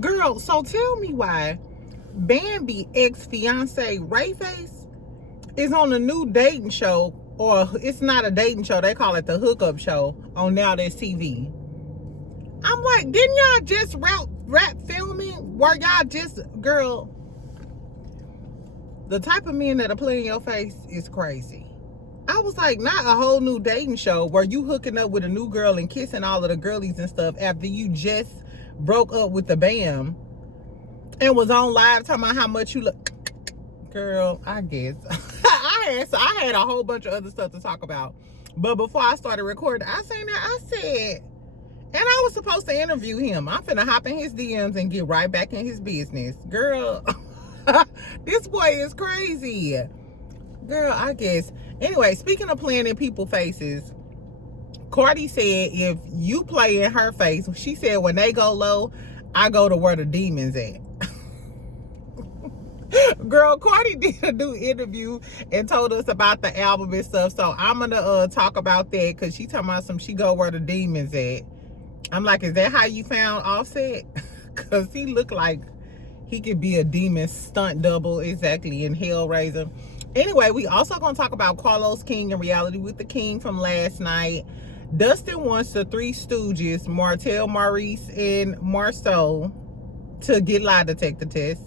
Girl, so tell me why Bambi ex-fiance Rayface is on a new dating show, or it's not a dating show, they call it the hookup show on Now That's TV. I'm like, didn't y'all just rap filming? Were y'all just, girl, the type of men that are playing your face is crazy. I was like, not a whole new dating show where you hooking up with a new girl and kissing all of the girlies and stuff after you just broke up with the Bam and was on live talking about how much you look. Girl, I guess. I had a whole bunch of other stuff to talk about. But before I started recording, I seen that. I said, and I was supposed to interview him. I'm finna hop in his DMs and get right back in his business. Girl, this boy is crazy. Girl, I guess. Anyway, speaking of playing in people's faces, Cardi said if you play in her face, she said when they go low, I go to where the demons at. Girl, Cardi did a new interview and told us about the album and stuff. So I'm gonna talk about that because she talking about she go where the demons at. I'm like, is that how you found Offset? Because he looked like he could be a demon stunt double, exactly, in Hellraiser. Anyway, we also gonna talk about Carlos King and Reality with the King from last night. Dustin wants the Three Stooges, Martell, Maurice, and Marceau, to get lie detector tests.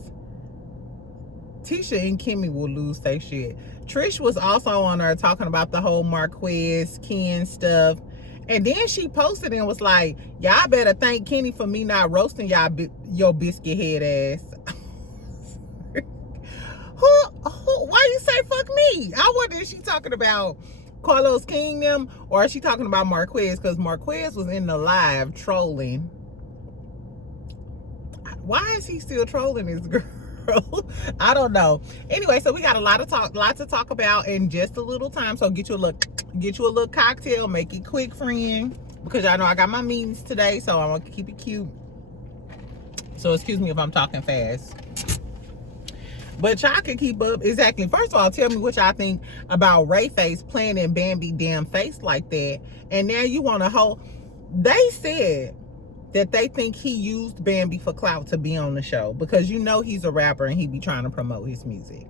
Tisha and Kimmy will lose their shit. Trish was also on there talking about the whole Marquez, Ken stuff. And then she posted and was like, y'all better thank Kenny for me not roasting y'all your biscuit head ass. Why you say fuck me? I wonder if she talking about Carlos King them, or is she talking about Marquez? Because Marquez was in the live trolling. Why is he still trolling this girl? I don't know. Anyway, so we got a lot to talk about in just a little time. So get you a little cocktail, make it quick, friend, because y'all know I got my meetings today, so I'm gonna keep it cute. So excuse me if I'm talking fast. But y'all can keep up. Exactly. First of all, tell me what y'all think about Rayface playing in Bambi damn face like that. And now you want to hold. They said that they think he used Bambi for clout to be on the show because you know he's a rapper and he be trying to promote his music.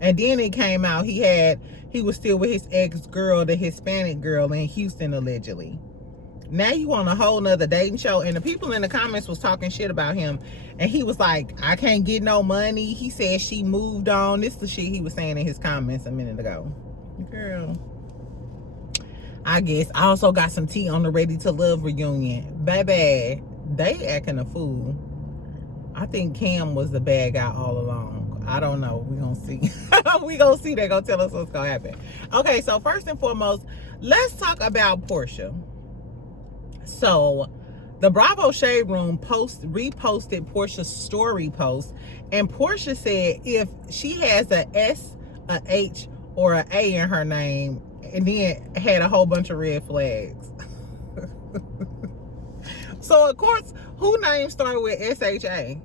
And then it came out he was still with his ex-girl, the Hispanic girl in Houston, allegedly. Now you on a whole nother dating show, and the people in the comments was talking shit about him, and he was like, I can't get no money. He said she moved on. This is the shit he was saying in his comments a minute ago. Girl, I guess. I also got some tea on the Ready to Love reunion. Baby, they acting a fool. I think Cam was the bad guy all along. I don't know. We gonna see. We gonna see. They gonna tell us what's gonna happen. Okay, so first and foremost, let's talk about Portia. So the Bravo Shade Room reposted Portia's story post, and Portia said if she has a S, a H, or a A in her name, and then had a whole bunch of red flags. So of course, who name started with S-H-A?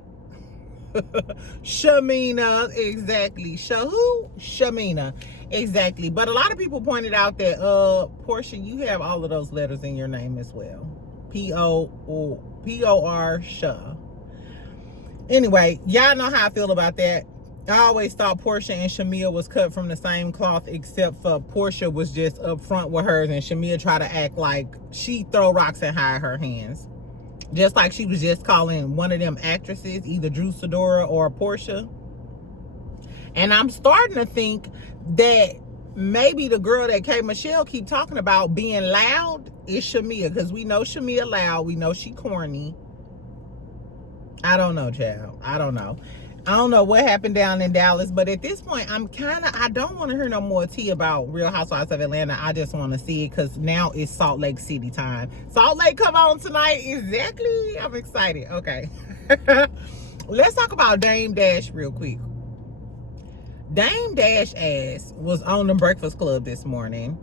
Shamina, exactly. Who? Shamina, exactly. But a lot of people pointed out that Portia, you have all of those letters in your name as well. P-O-R, Sha. Anyway, y'all know how I feel about that. I always thought Portia and Shamia was cut from the same cloth, except for Portia was just up front with hers, and Shamia tried to act like she throw rocks and hide her hands. Just like she was just calling one of them actresses either Drew Sidora or Portia. And I'm starting to think that maybe the girl that K. Michelle keep talking about being loud is Shamia, because we know Shamia loud. We know she corny. I don't know, child. I don't know what happened down in Dallas, but at this point, I don't want to hear no more tea about Real Housewives of Atlanta. I just want to see it because now it's Salt Lake City time. Salt Lake come on tonight. Exactly. I'm excited. Okay. Let's talk about Dame Dash real quick. Dame Dash ass was on the Breakfast Club this morning.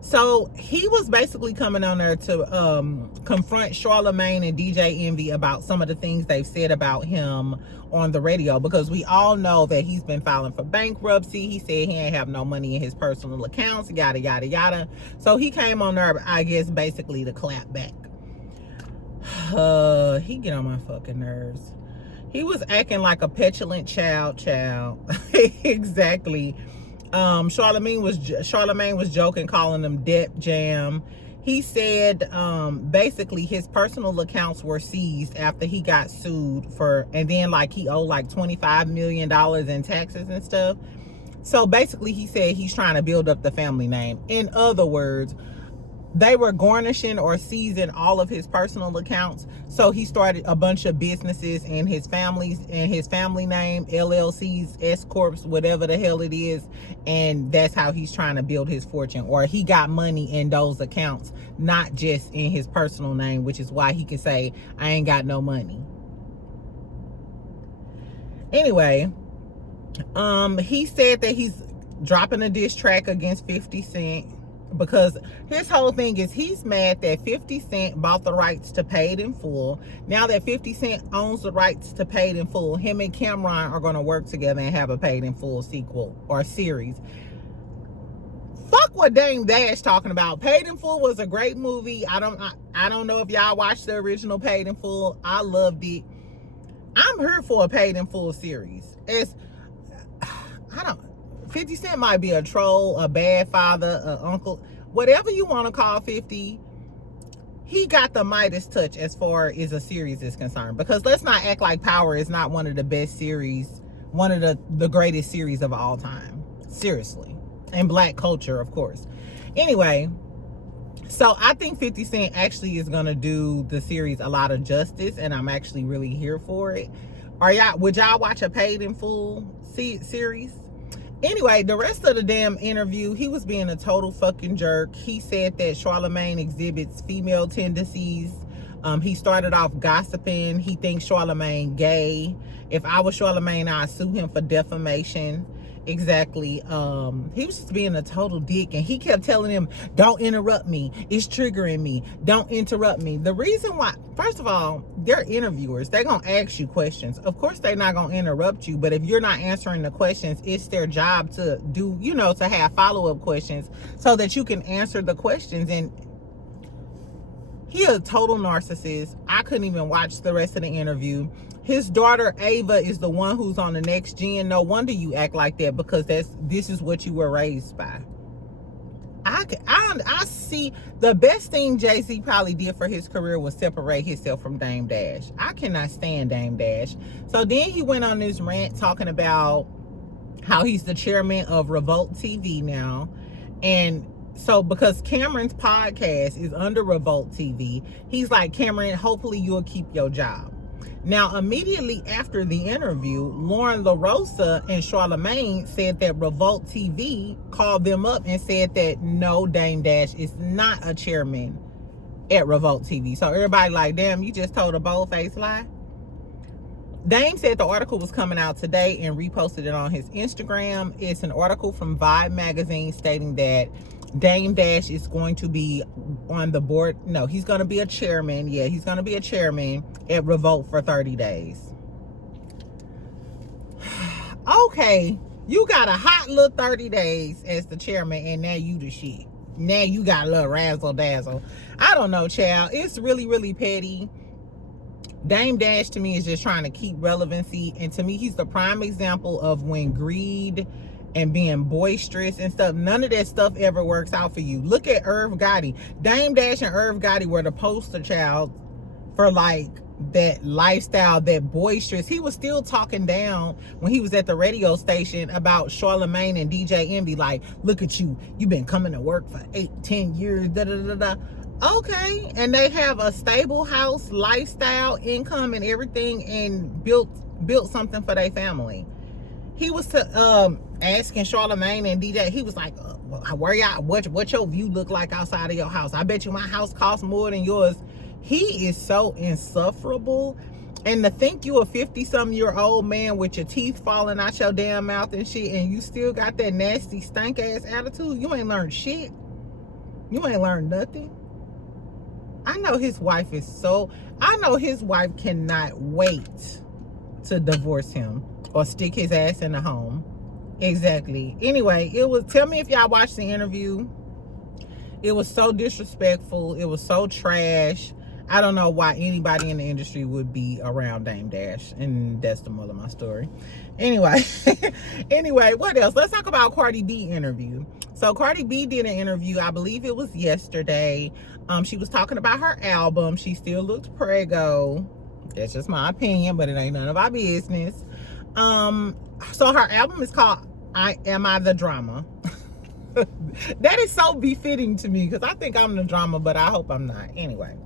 So he was basically coming on there to confront Charlamagne and DJ Envy about some of the things they've said about him on the radio, because we all know that he's been filing for bankruptcy. He said he ain't have no money in his personal accounts, yada, yada, yada. So he came on there, I guess, basically to clap back. He get on my fucking nerves. He was acting like a petulant child. Exactly. Charlemagne was joking, calling him Dep Jam. He said basically his personal accounts were seized after he got sued and then like he owed like $25 million in taxes and stuff. So basically he said he's trying to build up the family name. In other words, they were garnishing or seizing all of his personal accounts. So he started a bunch of businesses in his family name, LLCs, S Corps, whatever the hell it is. And that's how he's trying to build his fortune. Or he got money in those accounts, not just in his personal name, which is why he can say, I ain't got no money. Anyway, he said that he's dropping a diss track against 50 Cent. Because his whole thing is he's mad that 50 Cent bought the rights to Paid in Full. Now that 50 Cent owns the rights to Paid in Full, him and Cameron are going to work together and have a Paid in Full sequel or series. Fuck what Dame Dash talking about. Paid in Full was a great movie. I don't know if y'all watched the original Paid in Full. I loved it. I'm here for a Paid in Full series. 50 Cent might be a troll, a bad father, an uncle, whatever you want to call 50. He got the Midas touch as far as a series is concerned. Because let's not act like Power is not one of the best series, one of the greatest series of all time. Seriously. And black culture, of course. Anyway, so I think 50 Cent actually is going to do the series a lot of justice. And I'm actually really here for it. Would y'all watch a Paid in Full series? Anyway, the rest of the damn interview, he was being a total fucking jerk. He said that Charlemagne exhibits female tendencies. He started off gossiping. He thinks Charlemagne gay. If I was Charlemagne, I'd sue him for defamation. Exactly. He was just being a total dick, and he kept telling him, don't interrupt me, it's triggering me, don't interrupt me. The reason why, first of all, they're interviewers, they're gonna ask you questions. Of course they're not gonna interrupt you, but if you're not answering the questions, it's their job to do, to have follow-up questions so that you can answer the questions. And he a total narcissist. I couldn't even watch the rest of the interview. His daughter Ava is the one who's on the next gen. No wonder you act like that, because this is what you were raised by. I see the best thing Jay-Z probably did for his career was separate himself from Dame Dash. I cannot stand Dame Dash. So then he went on this rant talking about how he's the chairman of Revolt TV now. And so because Cameron's podcast is under Revolt TV, he's like, Cameron, hopefully you'll keep your job. Now, immediately after the interview, Lauren LaRosa and Charlemagne said that Revolt TV called them up and said that no, Dame Dash is not a chairman at Revolt TV. So everybody like, damn, you just told a bold-faced lie. Dame said the article was coming out today and reposted it on his Instagram. It's an article from Vibe magazine stating that Dame Dash is going to be on the board. No, he's going to be a chairman. Yeah, he's going to be a chairman at Revolt for 30 days. Okay, you got a hot little 30 days as the chairman, and now you the shit. Now you got a little razzle dazzle. I don't know, child. It's really, really petty. Dame Dash to me is just trying to keep relevancy, and to me he's the prime example of when greed and being boisterous and stuff, none of that stuff ever works out for you. Look at Irv Gotti. Dame Dash and Irv Gotti were the poster child for like that lifestyle, that boisterous. He was still talking down when he was at the radio station about Charlemagne and DJ Envy, like, look at you, you've been coming to work for 8-10 years, da da da da. Okay, and they have a stable house, lifestyle, income, and everything, and built something for their family. He was asking Charlemagne and DJ, he was like, where y'all, what your view look like outside of your house? I bet you my house costs more than yours. He is so insufferable. And to think you a 50-something-year-old man with your teeth falling out your damn mouth and shit, and you still got that nasty stank ass attitude, you ain't learned shit. You ain't learned nothing. I know his wife cannot wait to divorce him or stick his ass in the home. Exactly. Anyway, tell me if y'all watched the interview. It was so disrespectful. It was so trash. I don't know why anybody in the industry would be around Dame Dash, and that's the moral of my story. Anyway, anyway, what else? Let's talk about Cardi B interview. So Cardi B did an interview, I believe it was yesterday. She was talking about her album. She still looked prego. That's just my opinion, but it ain't none of our business. So her album is called Am I the Drama? That is so befitting to me, because I think I'm the drama, but I hope I'm not. Anyway.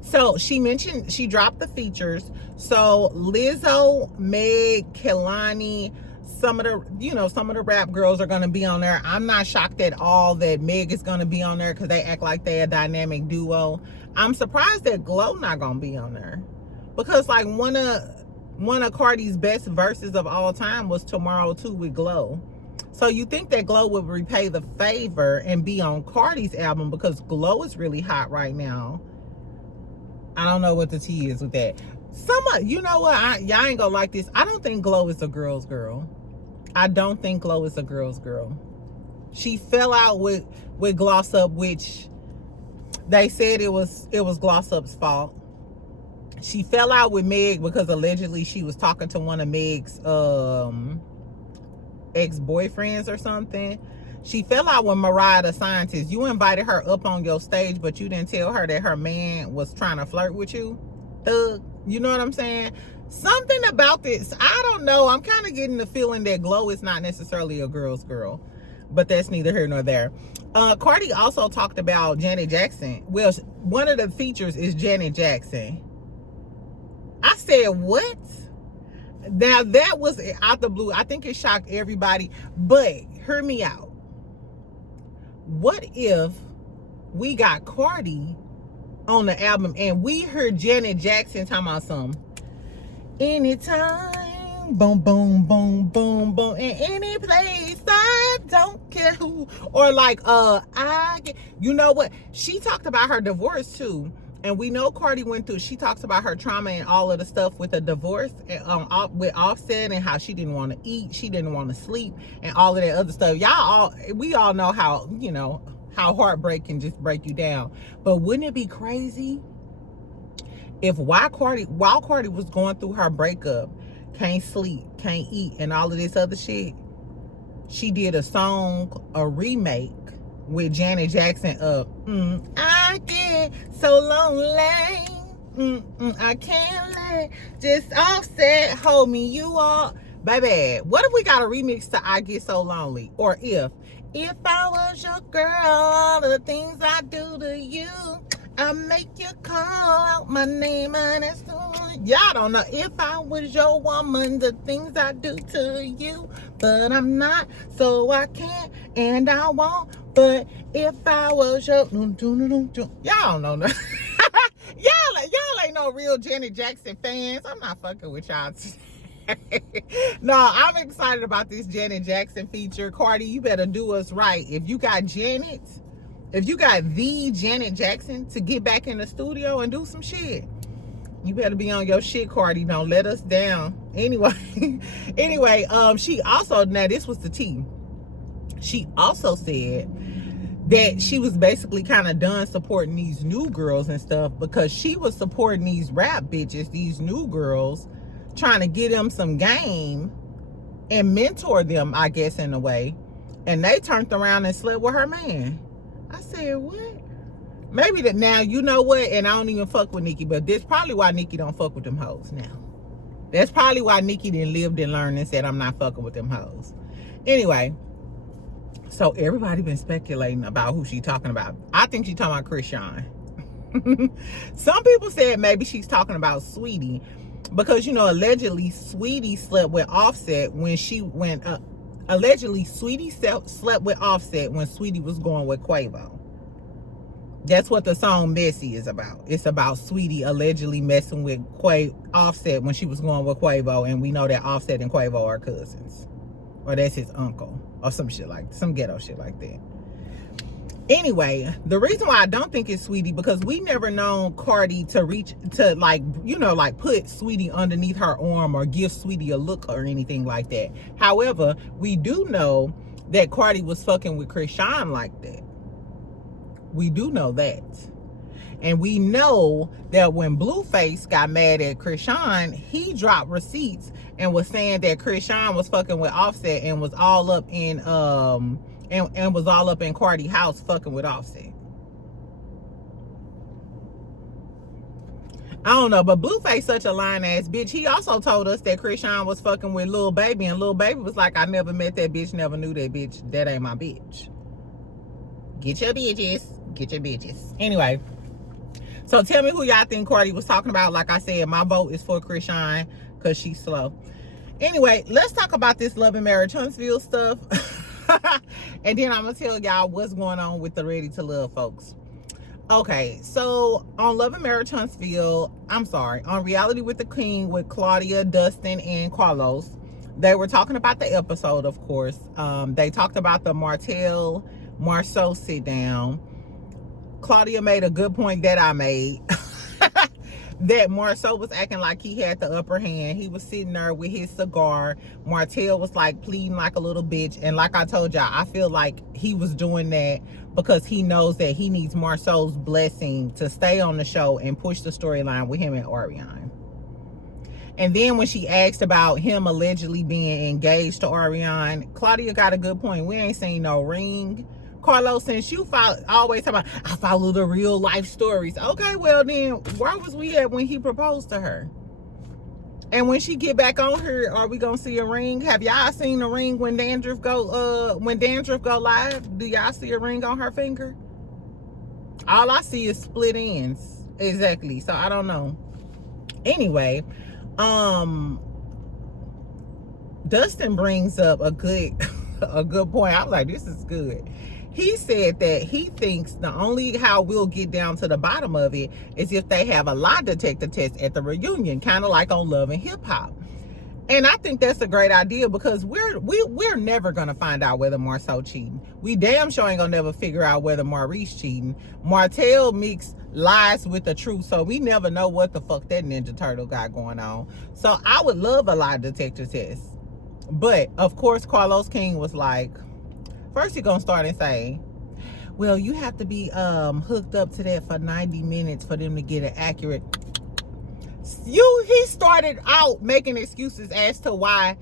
So she mentioned, she dropped the features. So Lizzo, Meg, Kehlani, some of the rap girls are going to be on there. I'm not shocked at all that Meg is going to be on there, because they act like they're a dynamic duo. I'm surprised that Glow not going to be on there, because like one of Cardi's best verses of all time was Tomorrow 2 with Glow. So you think that Glow would repay the favor and be on Cardi's album, because Glow is really hot right now. I don't know what the tea is with that. You know what? Y'all ain't gonna like this. I don't think Glow is a girl's girl. I don't think Glow is a girl's girl. She fell out with Gloss Up, which they said it was Gloss Up's fault. She fell out with Meg because allegedly she was talking to one of Meg's ex-boyfriends or something. She fell out with Mariah the Scientist. You invited her up on your stage, but you didn't tell her that her man was trying to flirt with you. Thug. You know what I'm saying? Something about this, I don't know. I'm kind of getting the feeling that Glow is not necessarily a girl's girl, but that's neither here nor there. Cardi also talked about Janet Jackson. Well, one of the features is Janet Jackson. I said, what? Now, that was out the blue. I think it shocked everybody, but hear me out. What if we got Cardi on the album and we heard Janet Jackson talking about something? Anytime, boom, boom, boom, boom, boom, in any place, I don't care who. Or like, you know what? She talked about her divorce too. And we know Cardi went through, she talks about her trauma and all of the stuff with the divorce with Offset, and how she didn't want to eat, she didn't want to sleep, and all of that other stuff. We all know how, how heartbreak can just break you down. But wouldn't it be crazy if while Cardi was going through her breakup, can't sleep, can't eat, and all of this other shit, she did a song, a remake with Janet Jackson of I get so lonely, I can't let just Offset hold me, you all. Baby, what if we got a remix to I Get So Lonely? Or if I was your girl, all the things I do to you, I make you call out my name, and it's y'all don't know. If I was your woman, the things I do to you, but I'm not, so I can't and I won't. But if I was your, y'all don't know. y'all ain't no real Janet Jackson fans. I'm not fucking with y'all today. No, I'm excited about this Janet Jackson feature. Cardi, you better do us right. If you got the Janet Jackson to get back in the studio and do some shit, you better be on your shit, Cardi. Don't let us down. Anyway, she also, now this was the tea. She also said that she was basically kind of done supporting these new girls and stuff, because she was supporting these rap bitches, these new girls, trying to get them some game and mentor them, I guess, in a way. And they turned around and slept with her man. I said, what? Maybe that now, you know what? And I don't even fuck with Nicki, but that's probably why Nicki don't fuck with them hoes now. That's probably why Nicki didn't live and learn and said, I'm not fucking with them hoes. Anyway, so everybody been speculating about who she talking about. I think she talking about Chrisean. Some people said maybe she's talking about Sweetie, because, allegedly Sweetie slept with Offset when allegedly Sweetie slept with Offset when Sweetie was going with Quavo. That's what the song Messy is about. It's about Sweetie allegedly messing with Offset when she was going with Quavo, and we know that Offset and Quavo are cousins. Or that's his uncle, or some ghetto shit like that. Anyway, the reason why I don't think it's Sweetie, because we never known Cardi to put Sweetie underneath her arm or give Sweetie a look or anything like that. However, we do know that Cardi was fucking with Chrisean like that. We do know that. And we know that when Blueface got mad at Krishan, he dropped receipts and was saying that Krishan was fucking with Offset and was all up in and was all up in Cardi's house fucking with Offset. I don't know, but Blueface such a lying ass bitch. He also told us that Krishan was fucking with Lil Baby, and Lil Baby was like, I never met that bitch, never knew that bitch. That ain't my bitch. Get your bitches. Get your bitches. Anyway, so tell me who y'all think Cardi was talking about. Like I said, my vote is for Krishan because she's slow. Anyway, let's talk about this Love and Marriage Huntsville stuff. And then I'm going to tell y'all what's going on with the Ready to Love folks. Okay, so on Love and Marriage Huntsville, on Reality with the King with Claudia, Dustin, and Carlos, they were talking about the episode, of course. They talked about the Martell, Marceau sit down. Claudia made a good point that I made. That Marceau was acting like he had the upper hand. He was sitting there with his cigar. Martell was like pleading like a little bitch. And like I told y'all, I feel like he was doing that because he knows that he needs Marceau's blessing to stay on the show and push the storyline with him and Ariane. And then when she asked about him allegedly being engaged to Ariane, Claudia got a good point. We ain't seen no ring. Carlos, since you always talk about, I follow the real life stories. Okay, well then, where was we at when he proposed to her? And when she get back on here, are we gonna see a ring? Have y'all seen a ring when Dandruff go live? Do y'all see a ring on her finger? All I see is split ends. Exactly. So I don't know. Anyway, Dustin brings up a good point. I was like, this is good. He said that he thinks the only how we'll get down to the bottom of it is if they have a lie detector test at the reunion, kind of like on Love and Hip Hop. And I think that's a great idea because we're never gonna find out whether Marceau cheating. We damn sure ain't gonna never figure out whether Maurice cheating. Martell mixed lies with the truth, so we never know what the fuck that Ninja Turtle got going on. So I would love a lie detector test. But of course, Carlos King was like, first he gonna start and say, well, you have to be hooked up to that for 90 minutes for them to get it accurate. He started out making excuses as to why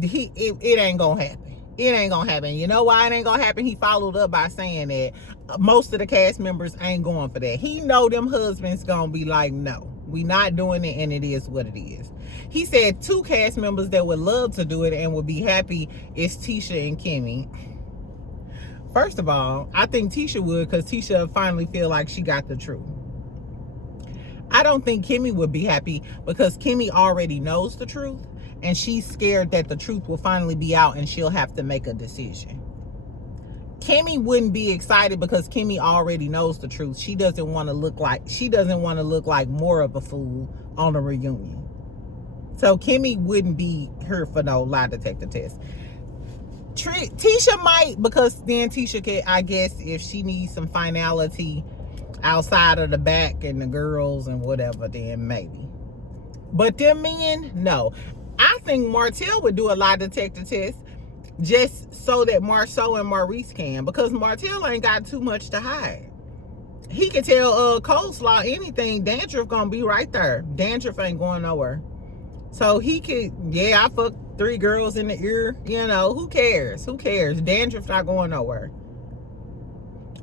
it ain't gonna happen. It ain't gonna happen. You know why it ain't gonna happen? He followed up by saying that most of the cast members ain't going for that. He know them husbands gonna be like, no, we not doing it, and it is what it is. He said 2 cast members that would love to do it and would be happy is Tisha and Kimmy. First of all, I think Tisha would, because Tisha finally feel like she got the truth. I don't think Kimmy would be happy because Kimmy already knows the truth and she's scared that the truth will finally be out and she'll have to make a decision. Kimmy wouldn't be excited because Kimmy already knows the truth. She doesn't want to look like more of a fool on a reunion. So Kimmy wouldn't be here for no lie detector test. Tisha might, because then Tisha can, I guess, if she needs some finality outside of the back and the girls and whatever, then maybe. But them men, no. I think Martell would do a lie detector test just so that Marceau and Maurice can, because Martell ain't got too much to hide. He can tell Coleslaw anything. Dandruff gonna be right there. Dandruff ain't going nowhere. So he could, yeah, I fucked 3 girls in the ear. You know, who cares? Who cares? Dandruff not going nowhere.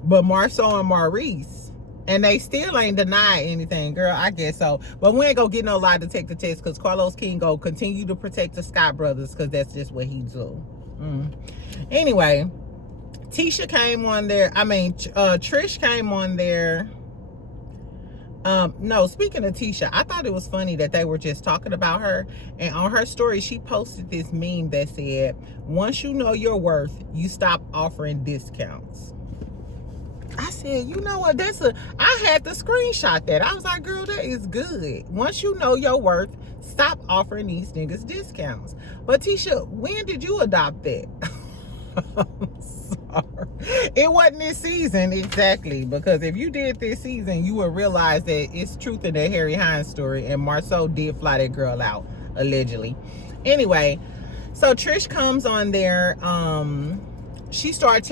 But Marceau and Maurice, and they still ain't denied anything, girl. I guess so. But we ain't gonna get no lie detector test because Carlos King go continue to protect the Scott brothers because that's just what he do. Anyway, Tisha came on there. I mean, Trish came on there. No, speaking of Tisha, I thought it was funny that they were just talking about her, and on her story she posted this meme that said, once you know your worth, you stop offering discounts. I said, you know what, I had to screenshot that. I was like, girl, that is good. Once you know your worth, stop offering these niggas discounts. But Tisha, when did you adopt that? I'm sorry. It wasn't this season, exactly, because if you did this season, you would realize that it's truth in the Harry Hines story, and Marceau did fly that girl out, allegedly. Anyway, so Trish comes on there. She started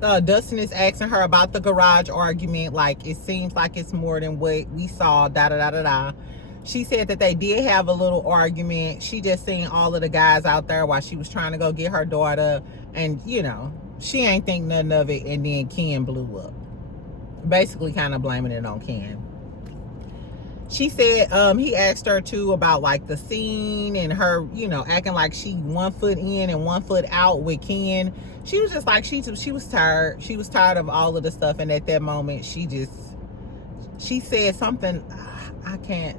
Dustin is asking her about the garage argument. Like, it seems like it's more than what we saw, da da da da da. She said that they did have a little argument. She just seen all of the guys out there while she was trying to go get her daughter. And, you know, she ain't think nothing of it. And then Ken blew up. Basically kind of blaming it on Ken. She said he asked her too about like the scene and her, you know, acting like she 1 foot in and 1 foot out with Ken. She was just like, she was tired. She was tired of all of the stuff. And at that moment, she said something. I can't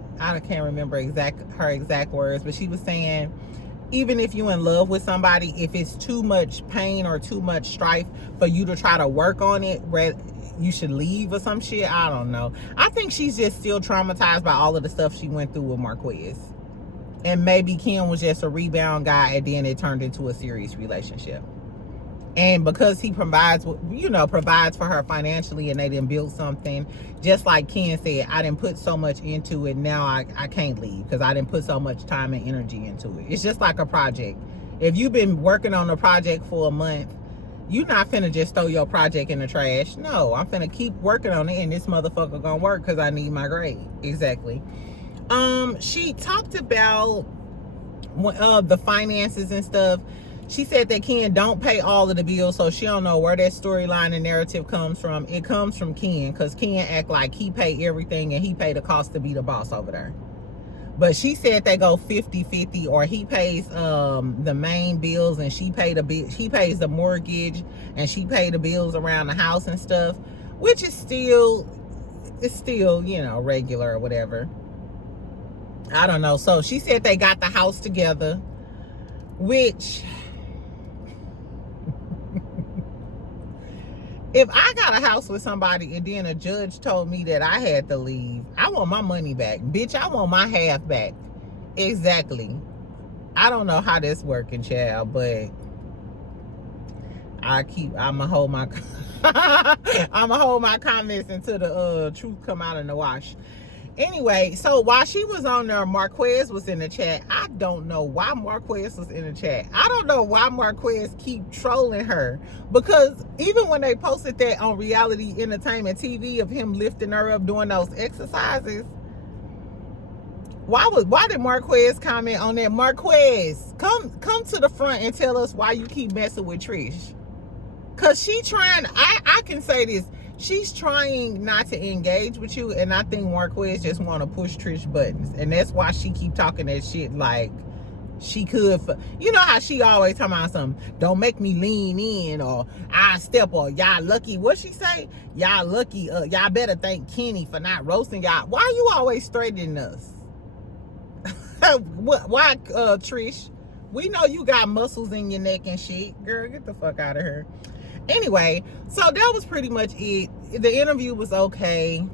remember her exact words, but she was saying, even if you're in love with somebody, if it's too much pain or too much strife for you to try to work on it, you should leave or some shit. I don't know. I think she's just still traumatized by all of the stuff she went through with Marquez. And maybe Ken was just a rebound guy, and then it turned into a serious relationship. And because he provides for her financially, and they didn't build something, just like Ken said, I didn't put so much into it, now I can't leave because I didn't put so much time and energy into it. It's just like a project. If you've been working on a project for a month, you're not finna just throw your project in the trash. No, I'm finna keep working on it, and this motherfucker gonna work because I need my grade. Exactly. She talked about the finances and stuff. She said that Ken don't pay all of the bills, so she don't know where that storyline and narrative comes from. It comes from Ken, because Ken act like he pay everything and he pay the cost to be the boss over there. But she said they go 50-50, or he pays the main bills and he pays the mortgage and she pay the bills around the house and stuff, which is still, you know, regular or whatever. I don't know. So she said they got the house together, which if I got a house with somebody and then a judge told me that I had to leave, I want my money back. Bitch, I want my half back. Exactly. I don't know how this working, child, but I'ma hold my comments until the truth come out in the wash. Anyway, so while she was on there, Marquez was in the chat. I don't know why Marquez was in the chat. I don't know why Marquez keep trolling her, because even when they posted that on Reality Entertainment TV of him lifting her up doing those exercises, why did Marquez comment on that? Marquez, come to the front and tell us why you keep messing with Trish. Cause she trying, I can say this, she's trying not to engage with you, and I think Marquez just want to push Trish buttons, and that's why she keep talking that shit like she could. You know how she always talking about something, don't make me lean in, or I step, or y'all lucky. What she say? Y'all lucky. Y'all better thank Kenny for not roasting y'all. Why are you always straightening us? Why, Trish? We know you got muscles in your neck and shit. Girl, get the fuck out of here. Anyway, so that was pretty much it. The interview was okay.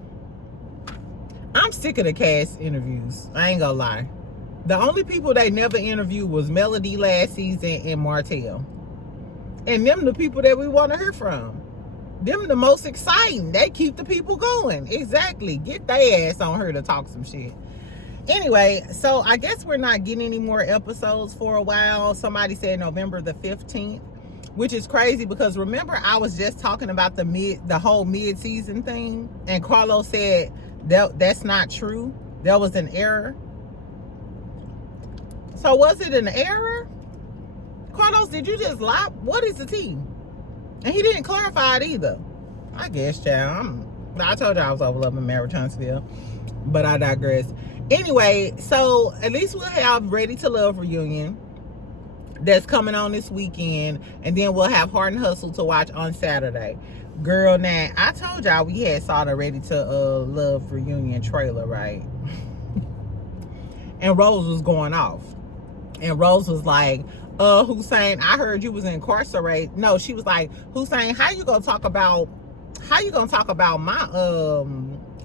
I'm sick of the cast interviews. I ain't gonna lie. The only people they never interviewed was Melody last season and Martell. And them the people that we want to hear from. Them the most exciting. They keep the people going. Exactly. Get their ass on her to talk some shit. Anyway, so I guess we're not getting any more episodes for a while. Somebody said November the 15th. Which is crazy, because remember I was just talking about the whole mid-season thing, and Carlos said that's not true. That was an error. So was it an error? Carlos, did you just lie? What is the tea? And he didn't clarify it either. I guess, child. I told you I was over Love and Marriage Huntsville, but I digress. Anyway, so at least we'll have Ready to Love reunion that's coming on this weekend, and then we'll have Heart and Hustle to watch on Saturday. Girl, now I told y'all we had saw the Ready to Love reunion trailer, right? And Rose was going off, and Rose was like, Hussein, I heard you was incarcerated. No, she was like, Hussein, how you gonna talk about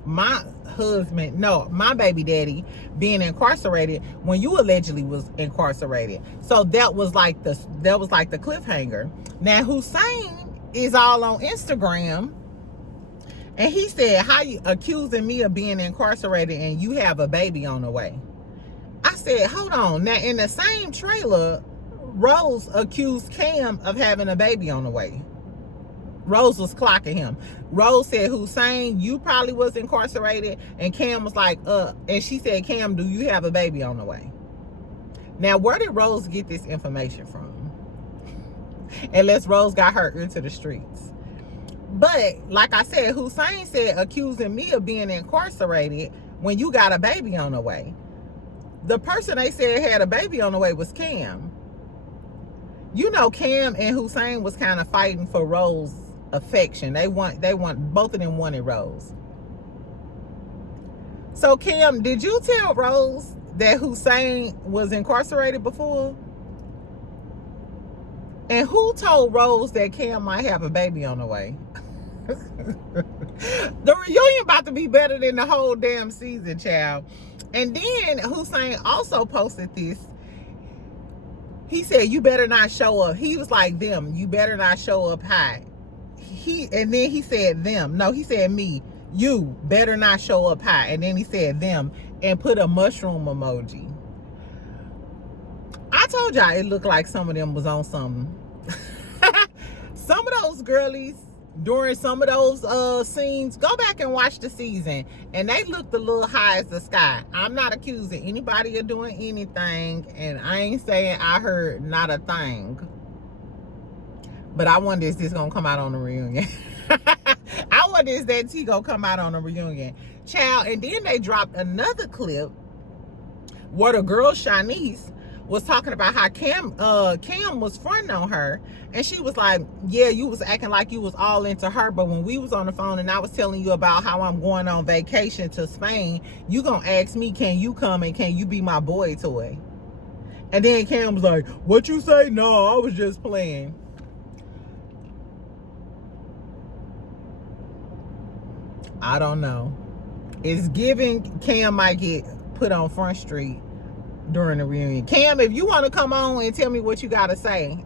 my husband, no, my baby daddy being incarcerated when you allegedly was incarcerated? So that was like the cliffhanger. Now Hussein is all on Instagram, and he said, how you accusing me of being incarcerated and you have a baby on the way? I said, hold on. Now in the same trailer, Rose accused Cam of having a baby on the way. Rose was clocking him. Rose said, Hussein, you probably was incarcerated. And Cam was like, and she said, Cam, do you have a baby on the way? Now, where did Rose get this information from? Unless Rose got her into the streets. But, like I said, Hussein said, accusing me of being incarcerated when you got a baby on the way. The person they said had a baby on the way was Cam. You know, Cam and Hussein was kind of fighting for Rose's affection. They want both of them wanted Rose. So Cam, did you tell Rose that Hussein was incarcerated before? And who told Rose that Cam might have a baby on the way? The reunion about to be better than the whole damn season, child. And then Hussein also posted this. He said, you better not show up. He was like, them, you better not show up high. And then he said them. No, he said me. You better not show up high. And then he said them and put a mushroom emoji. I told y'all it looked like some of them was on something. Some of those girlies during some of those scenes, go back and watch the season, and they looked a little high as the sky. I'm not accusing anybody of doing anything, and I ain't saying I heard not a thing. But I wonder, is this gonna come out on the reunion? I wonder, is that tea gonna come out on the reunion, child? And then they dropped another clip where the girl Shanice was talking about how Cam was fronting on her, and she was like, yeah, you was acting like you was all into her, but when we was on the phone and I was telling you about how I'm going on vacation to Spain, you gonna ask me, can you come and can you be my boy toy? And then Cam was like, what you say? No, I was just playing. I don't know. It's giving Cam might get put on Front Street during the reunion. Cam, if you want to come on and tell me what you got to say,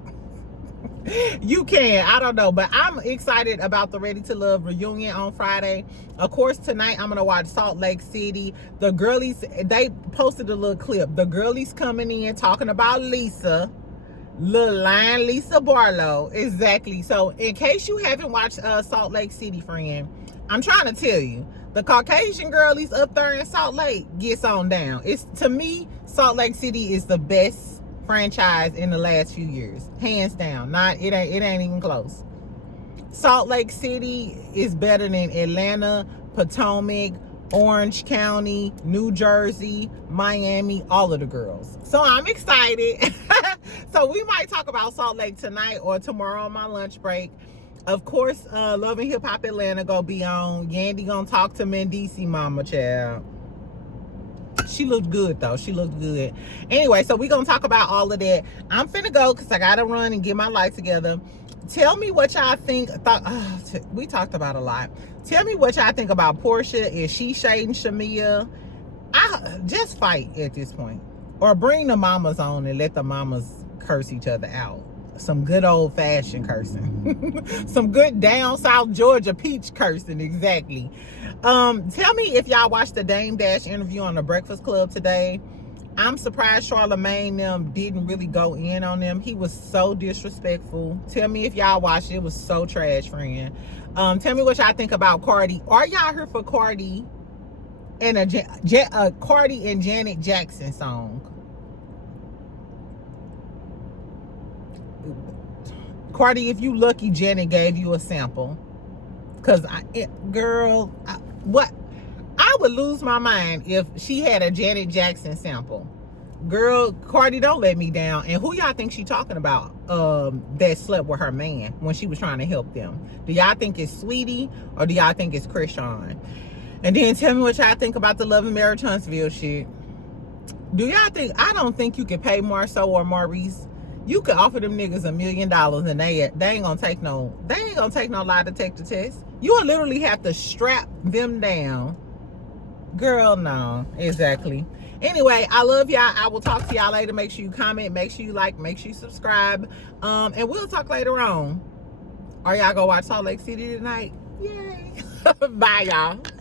you can. I don't know, but I'm excited about the Ready to Love reunion on Friday. Of course, tonight I'm gonna watch Salt Lake City. The girlies, they posted a little clip. The girlies coming in talking about Lisa, little line Lisa Barlow. Exactly. So in case you haven't watched Salt Lake City, friend, I'm trying to tell you, the Caucasian girlies up there in Salt Lake gets on down. It's, to me, Salt Lake City is the best franchise in the last few years, hands down. It ain't even close. Salt Lake City is better than Atlanta, Potomac, Orange County, New Jersey, Miami, all of the girls. So I'm excited. So we might talk about Salt Lake tonight or tomorrow on my lunch break. Of course, Love and Hip Hop Atlanta gonna be on. Yandy gonna talk to Mendici mama, child. She looked good though. She looked good. Anyway, so we gonna talk about all of that. I'm finna go because I gotta run and get my life together. Tell me what y'all think. We talked about a lot. Tell me what y'all think about Portia. Is she shading Shamia? Just fight at this point. Or bring the mamas on and let the mamas curse each other out. Some good old-fashioned cursing. Some good down South Georgia peach cursing, exactly. Tell me if y'all watched the Dame Dash interview on the Breakfast Club today. I'm surprised Charlamagne them didn't really go in on them. He was so disrespectful. Tell me if y'all watched it. It was so trash, friend. Tell me what y'all think about Cardi. Are y'all here for Cardi and a Cardi and Janet Jackson song? Cardi, if you lucky, Janet gave you a sample. Because, girl, I would lose my mind if she had a Janet Jackson sample. Girl, Cardi, don't let me down. And who y'all think she talking about that slept with her man when she was trying to help them? Do y'all think it's Sweetie or do y'all think it's Krishan? And then tell me what y'all think about the Love and Marriage Huntsville shit. Do y'all think, I don't think you can pay Marceau or Maurice. You could offer them niggas $1 million and they ain't gonna take no lie detector test. You will literally have to strap them down. Girl, no. Exactly. Anyway, I love y'all. I will talk to y'all later. Make sure you comment, make sure you like, make sure you subscribe. And we'll talk later on. Are y'all gonna watch Salt Lake City tonight? Yay. Bye, y'all.